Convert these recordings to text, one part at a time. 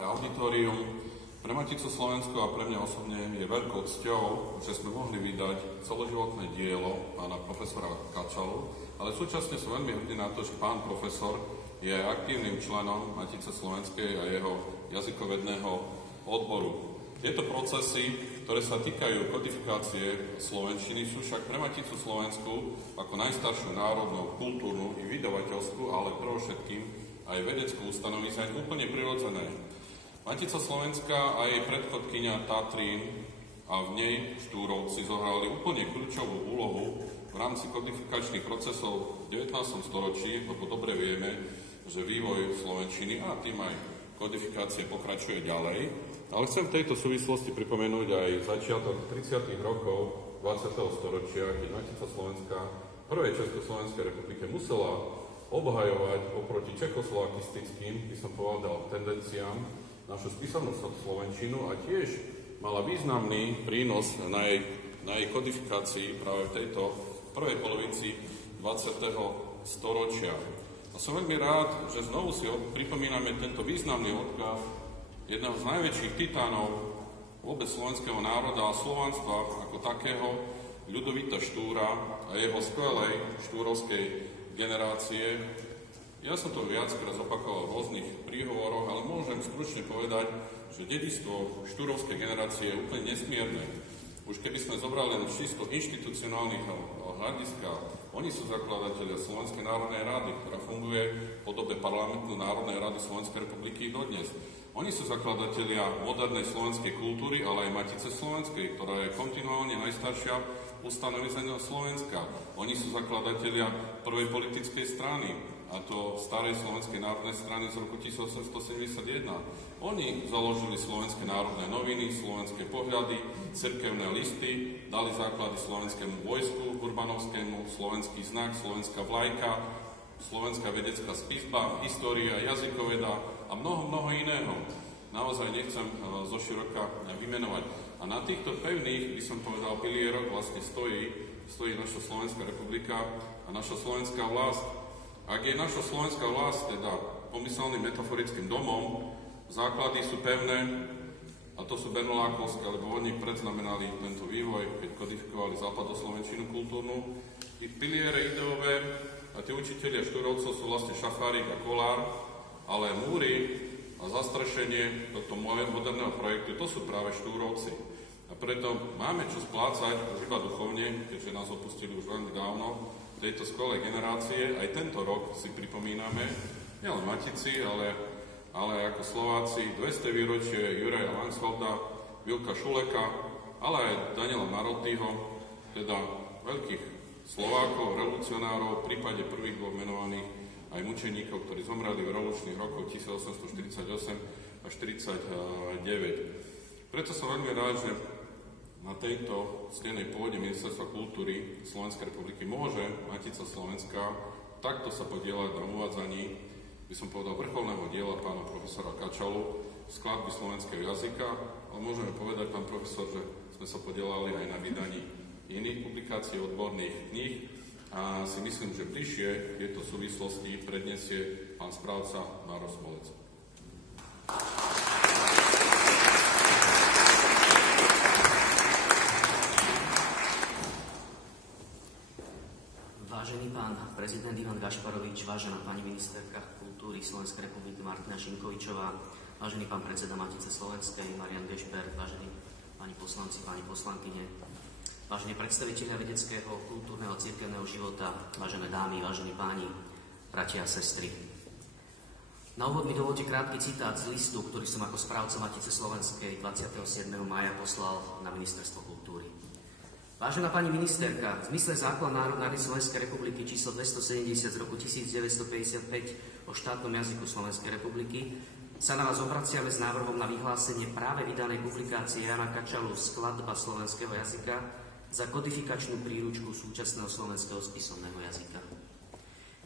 auditorium. Pre Maticu Slovensko a pre mňa osobne je veľkou cťou, že sme mohli vydať celoživotné dielo pána profesora Kačalu, ale súčasne som veľmi hrdý na to, že pán profesor je aktívnym členom Matice Slovenskej a jeho jazykovedného odboru. Tieto procesy, ktoré sa týkajú kodifikácie slovenčiny, sú však pre Maticu Slovensku ako najstaršiu národnú, kultúrnu i vydavateľskú, ale predovšetkým aj vedeckú ustanovizeň úplne prirodzené. Matica Slovenská a jej predchodkyňa Tatrín a v nej Štúrovci zohrali úplne kľúčovú úlohu v rámci kodifikačných procesov v 19. storočí, lebo dobre vieme, že vývoj slovenčiny a tým aj kodifikácie pokračuje ďalej. Ale chcem v tejto súvislosti pripomenúť aj začiatok 30. rokov 20. storočia, keď Matica Slovenská v prvej Československej republike musela obhajovať oproti čekoslovakistickým, by som povedal, tendenciám našu spisovnú slovenčinu a tiež mala významný prínos na jej kodifikácii práve v tejto prvej polovici 20. storočia. A som veľmi rád, že znovu si pripomíname tento významný odkaz jedného z najväčších titánov vôbec slovenského národa a slovanstva ako takého, Ľudovita Štúra a jeho skvelej štúrovskej generácie. Ja som to viackrát zopakoval v rôznych príhovoroch, ale môžem stručne povedať, že dedičstvo štúrovskej generácie je úplne nesmierne. Už keby sme zobrali len čisto inštitucionálnych hľadiska, oni sú zakladatelia Slovenskej národnej rady, ktorá funguje v podobe parlamentu Národnej rady Slovenskej republiky dodnes. Oni sú zakladatelia modernej slovenskej kultúry, ale aj Matice Slovenskej, ktorá je kontinuálne najstaršia ustanovizeň Slovenska. Oni sú zakladatelia prvej politickej strany, a to starej Slovenskej národnej strany z roku 1871. Oni založili Slovenské národné noviny, Slovenské pohľady, cirkevné listy, dali základy Slovenskému vojsku urbanovskému, Slovenský znak, Slovenská vlajka, Slovenská vedecká spisba, história, jazykoveda a mnoho iného. Naozaj nechcem zoširoka vymenovať. A na týchto pevných, by som povedal, pilieroch vlastne stojí naša Slovenská republika a naša slovenská vlast. Ak je naša slovenská vlast teda pomyselným metaforickým domom, základy sú pevné, a to sú Bernolákovské, lebo oni predznamenali tento vývoj, keď kodifikovali západoslovenčinu kultúrnu. Ich piliere ideové a tí učitelia Štúrovcov sú vlastne Šafárik a Kolár, ale múry a zastrešenie tohto moderného projektu, to sú práve Štúrovci. A preto máme čo splácať iba duchovne, keďže nás opustili už veľmi dávno, tejto skvelej generácie. Aj tento rok si pripomíname, nielen Matici, ale ako Slováci, 200 výročie Juraja Lansfelda, Vilka Šuleka, ale aj Daniela Marotyho, teda veľkých Slovákov, revolucionárov, v prípade prvých dvoch menovaných aj mučeníkov, ktorí zomreli v revolučných rokoch 1848 a 1949. Preto som veľmi rád, že na tejto stenej pôde Ministerstva kultúry Slovenskej republiky môže Matica Slovenská takto sa podieľať na uvádzaní, by som povedal, vrcholného diela pána profesora Kačalu, skladby slovenského jazyka, ale môžeme povedať, pán profesor, že sme sa podielali aj na vydaní iných publikácií odborných kníh a si myslím, že bližšie tieto súvislosti predniesie pán správca Máros Smolec. Vážený pán prezident Ivan Gašparovič, vážená pani ministerka kultúry Slovenskej republiky Martina Šimkovičová, vážený pán predseda Matice Slovenskej Marian Gešper, vážení páni poslanci, páni poslankyne, vážení predstavitelia vedeckého, kultúrneho, cirkevného života, vážené dámy, vážení páni, bratia a sestry. Na úvod mi dovolte krátky citát z listu, ktorý som ako správca Matice Slovenskej 27. mája poslal na Ministerstvo kultúry. Vážená pani ministerka, v zmysle zákona Národnej Slovenskej republiky číslo 270 z roku 1955 o štátnom jazyku Slovenskej republiky sa na vás obraciame s návrhom na vyhlásenie práve vydanej publikácie Jana Kačalu Skladba slovenského jazyka za kodifikačnú príručku súčasného slovenského spisovného jazyka.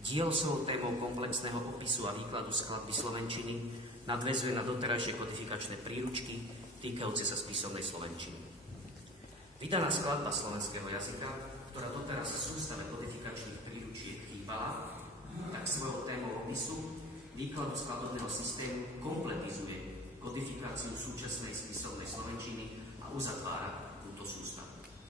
Dielo svojou témou komplexného opisu a výkladu skladby slovenčiny nadväzuje na doterajšie kodifikačné príručky týkajúce sa spisovnej slovenčiny. Vydaná skladba slovenského jazyka, ktorá doteraz v sústave kodifikačných príručiek chýbala, tak svojou témou opisu výkladu skladobného systému kompletizuje kodifikáciu súčasnej spisovnej